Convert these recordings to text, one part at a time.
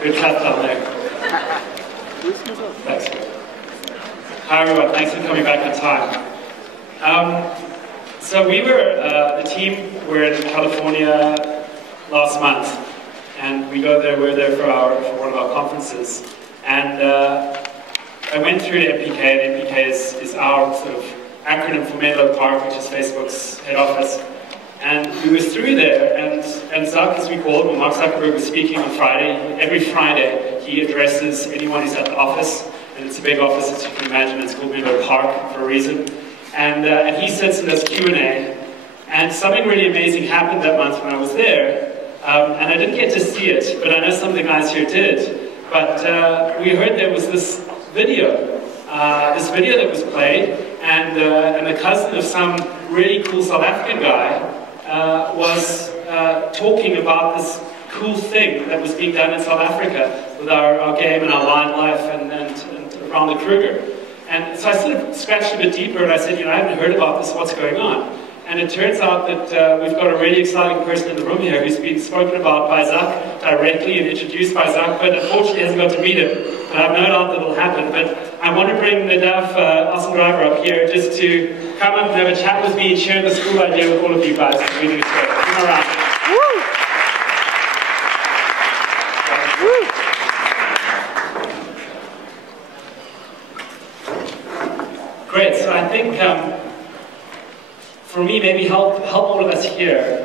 Good cut down there. Thanks. Hi everyone, thanks for coming back on time. So we were, the team were in California last month, and we were there for one of our conferences. And I went through the MPK, and MPK is our sort of acronym for Menlo Park, which is Facebook's head office. And we were through there, and Zuck, as we call him, Mark Zuckerberg, was speaking on Friday. Every Friday, he addresses anyone who's at the office, and it's a big office, as you can imagine. It's called Menlo Park for a reason. And he sits and does Q&A, and something really amazing happened that month when I was there, and I didn't get to see it, but I know some of the guys here did. But we heard there was this video that was played, and the cousin of some really cool South African guy was talking about this cool thing that was being done in South Africa with our game and our wildlife and around the Kruger. And so I sort of scratched a bit deeper and I said, I haven't heard about this, what's going on? And it turns out that we've got a really exciting person in the room here who's been spoken about by Zuck directly and introduced by Zuck, but unfortunately hasn't got to meet him. But I have no doubt that it'll happen. But I want to bring Nadav, Ossendryver, up here just to come up and have a chat with me and share this cool idea with all of you guys. It's really great. Come around. Woo! Great, so I think for me, maybe help all of us here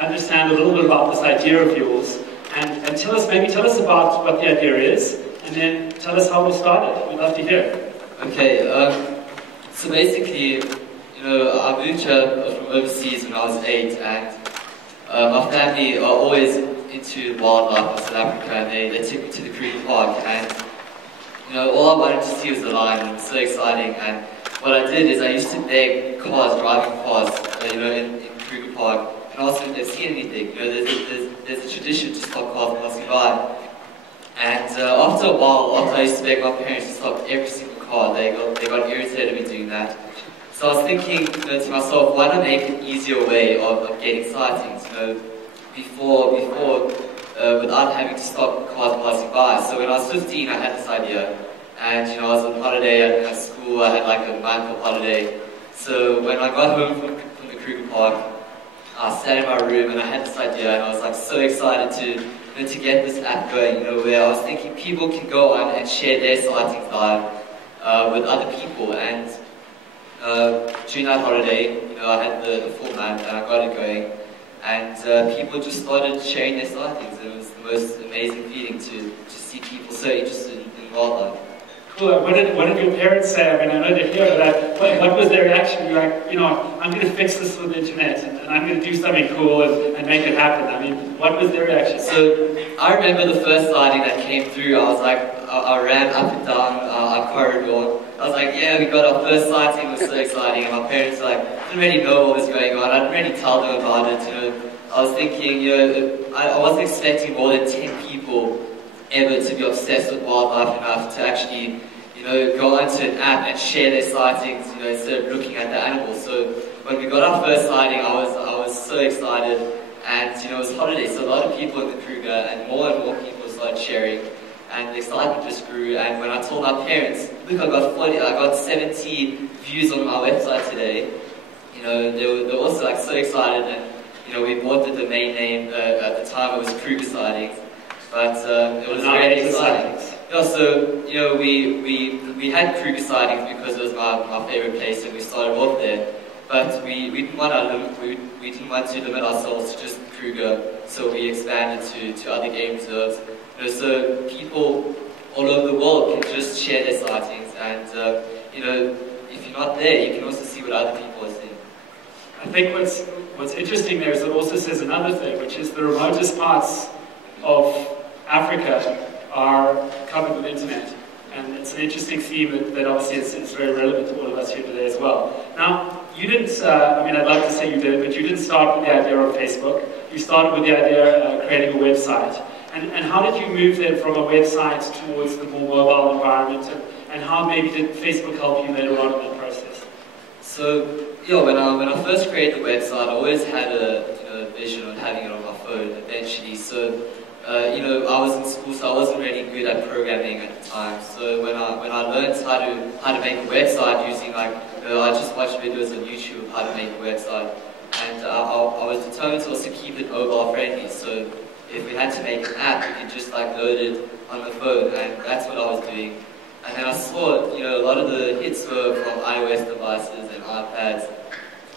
understand a little bit about this idea of yours, and tell us about what the idea is, and then tell us how we started. We'd love to hear. Okay, so basically, I moved here from overseas when I was 8, and my family are always into wildlife in South Africa, and they took me to the Kruger Park, and all I wanted to see was the lion, and it was so exciting. And what I did is I used to beg cars driving past, in Kruger Park, and ask them if they've seen anything. There's a tradition to stop cars passing by. And after a while, after I used to beg my parents to stop every single car, they got irritated with me doing that. So I was thinking to myself, why not make an easier way of getting sightings? Without having to stop cars passing by. So when I was 15, I had this idea, and I was on holiday at school. I had like a month of holiday. So when I got home from the Kruger Park, I sat in my room and I had this idea, and I was like so excited to get this app going. Where I was thinking people can go on and share their sightings live with other people. And during that holiday, I had the full month, and I got it going. And people just started sharing their sightings. It was the most amazing feeling to see people so interested in wildlife. Cool. What did your parents say? I mean, I know they're here, but what was their reaction? You're like, I'm going to fix this with the internet, and I'm going to do something cool and make it happen. I mean, what was their reaction? So I remember the first sighting that came through. I was like, I ran up and down our corridor. I was like, yeah, we got our first sighting. It was so exciting. And my parents didn't really know what was going on. I didn't really tell them about it. I was thinking, I wasn't expecting more than 10 people ever to be obsessed with wildlife enough to actually, go onto an app and share their sightings, instead of looking at the animals. So when we got our first sighting, I was so excited, and it was holiday, so a lot of people in the Kruger, and more people started sharing, and the excitement just grew. And when I told my parents, look, I got 70 views on my website today, they were also so excited, and we bought the domain name. At the time it was Kruger Sightings, but it was really exciting. So we had Kruger Sightings because it was my favorite place, and we started off there. But we didn't want to limit ourselves to just Kruger, so we expanded to other game reserves. So people all over the world can just share their sightings, and if you're not there, you can also see what other people are seeing. I think what's interesting there is it also says another thing, which is the remotest parts of Africa are covered with internet. And it's an interesting theme that obviously is very relevant to all of us here today as well. Now, you didn't, I'd love to say you did, but you didn't start with the idea of Facebook. You started with the idea of creating a website. And how did you move then from a website towards the more mobile environment? And how maybe did Facebook help you later on in that process? So, when I first created the website, I always had a vision of having it on my phone eventually. So I was in school, so I wasn't really good at programming at the time. So when I learned how to make a website using I just watched videos on YouTube of how to make a website, and I was determined to also keep it mobile friendly. So if we had to make an app, we could just load it on the phone, and that's what I was doing. And then I saw a lot of the hits were from iOS devices and iPads.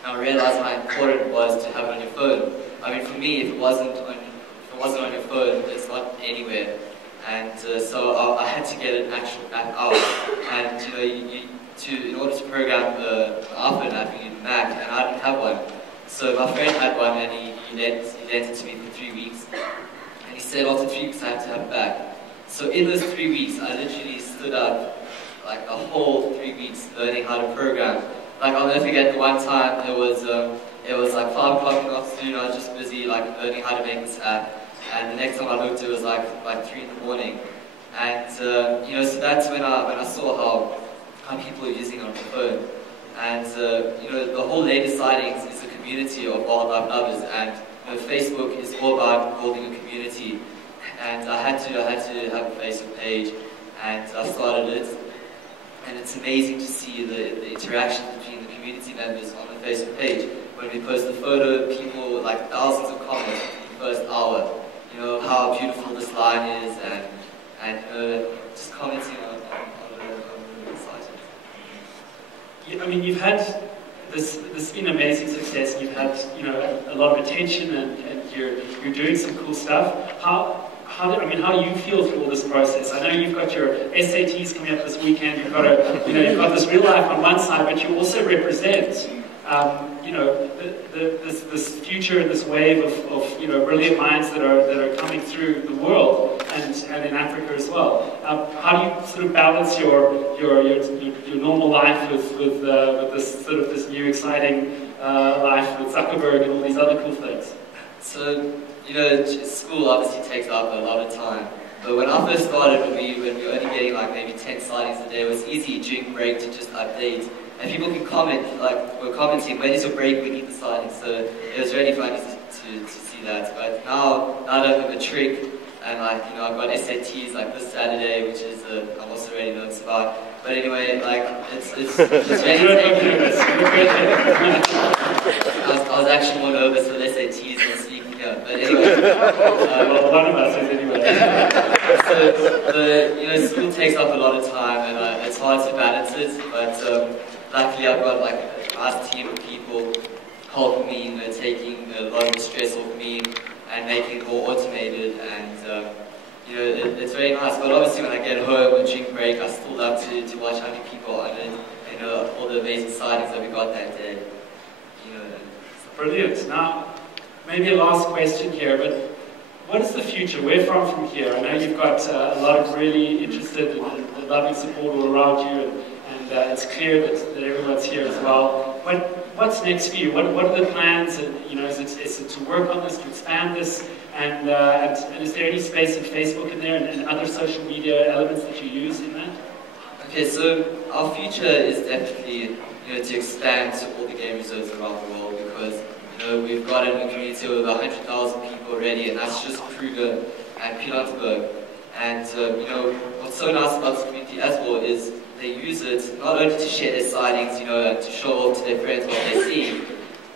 And I realized how important it was to have it on your phone. I mean, for me, if it wasn't on your phone, it's not anywhere. And so I had to get an actual app out. And in order to program an iPhone app, you need a Mac, and I didn't have one. So my friend had one, and he lent it to me for 3 weeks. And he said after 3 weeks I had to have it back. So in those 3 weeks, I literally stood up a whole 3 weeks learning how to program. I'll never forget the one time it was 5 o'clock in the afternoon. I was just busy learning how to make this app. And the next time I looked, it was like 3 in the morning. And so that's when I saw how people are using it on the phone. And the whole latest Sightings is a community of wildlife lovers, and Facebook is all about building a community. And I had to have a Facebook page, and I started it. And it's amazing to see the interaction between the community members on the Facebook page. When we post a photo, people thousands of comments in the first hour. How beautiful this line is, and just commenting on the Sightings. Yeah, I mean, you've had this has been amazing success. You've had a lot of attention, and you're doing some cool stuff. How do you feel through all this process? I know you've got your SATs coming up this weekend. You've got you've got this real life on one side, but you also represent this future and this wave of brilliant minds that are coming through the world and in Africa as well. How do you sort of balance your normal life with this sort of this new exciting life with Zuckerberg and all these other cool things? So school obviously takes up a lot of time. But when I first started, when we were only getting maybe 10 sightings a day, it was easy during break to just update. And people can comment, we're commenting, when is your break, we need the sightings. So it was really funny to see that. But now I have a trick, and I've got SATs this Saturday, which is I'm also really nervous about. But anyway, it's really I was actually more nervous with SATs than speaking here. But anyway, well, one of us is anyway. So school takes up a lot of time, and it's hard to balance it. But luckily, I've got a nice team of people helping me, taking a lot of the stress off me and making it more automated. And it's very nice. But obviously, when I get home and during break, I still love to watch how many people are on it, and all the amazing sightings that we got that day. Brilliant. Now, maybe a last question here, but what is the future? Where from here? I know you've got a lot of really interested and loving support all around you, and it's clear that everyone's here as well. What's next for you? What are the plans? Is it to work on this, to expand this? And is there any space in Facebook in there and other social media elements that you use in that? Okay, so our future is definitely to expand to all the game reserves around the world, because we've got a community of 100,000 people already, and that's just Kruger and Pilansburg. And what's so nice about this community as well is they use it not only to share their sightings, and to show off to their friends what they see,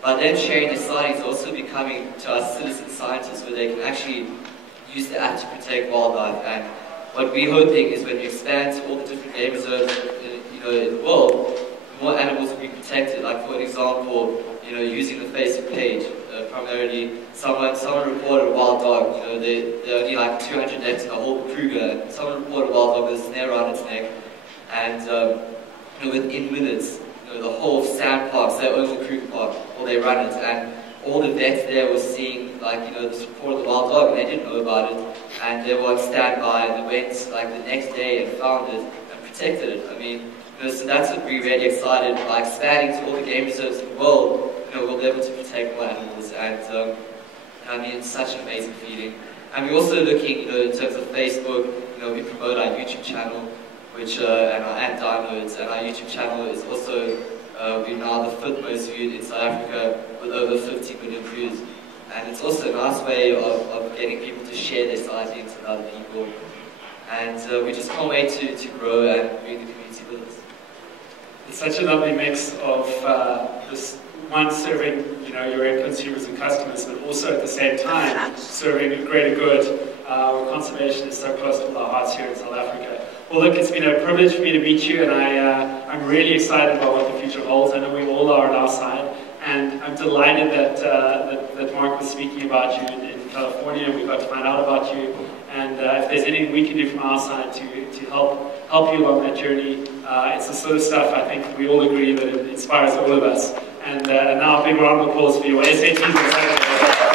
but them sharing their sightings is also becoming to us citizen scientists, where they can actually use the app to protect wildlife. And what we're hoping is when we expand to all the different game reserves in the world, more animals will be protected. Like for example, using the Facebook page, primarily someone reported a wild dog. There are only 200 left in the whole Kruger, and someone reported a wild dog with a snare around its neck, and within minutes, the whole sand parks, they own the Kruger park, or they run it, and all the vets there were seeing this report of the wild dog, and they didn't know about it, and they were on standby, and they went the next day and found it and protected it. I mean, so that's what we're really excited by, expanding to all the game reserves in the world. We'll be able to protect more animals, and I mean, it's such an amazing feeling. And we're also looking, in terms of Facebook, we promote our YouTube channel, which and our ad downloads, and our YouTube channel is also we're now the 5th most viewed in South Africa with over 50 million views. And it's also a nice way of getting people to share their sightings with other people. And we just can't wait to grow and bring the community with us. It's such a lovely mix of this one serving, your end consumers and customers, but also at the same time serving a greater good. Where conservation is so close to our hearts here in South Africa. Well, look, it's been a privilege for me to meet you, and I'm really excited about what the future holds. I know we all are on our side, and I'm delighted that Mark was speaking about you in California. We got to find out about you, and if there's anything we can do from our side to help you along that journey, it's the sort of stuff I think we all agree that it inspires all of us. And now a big round of applause for your SATs.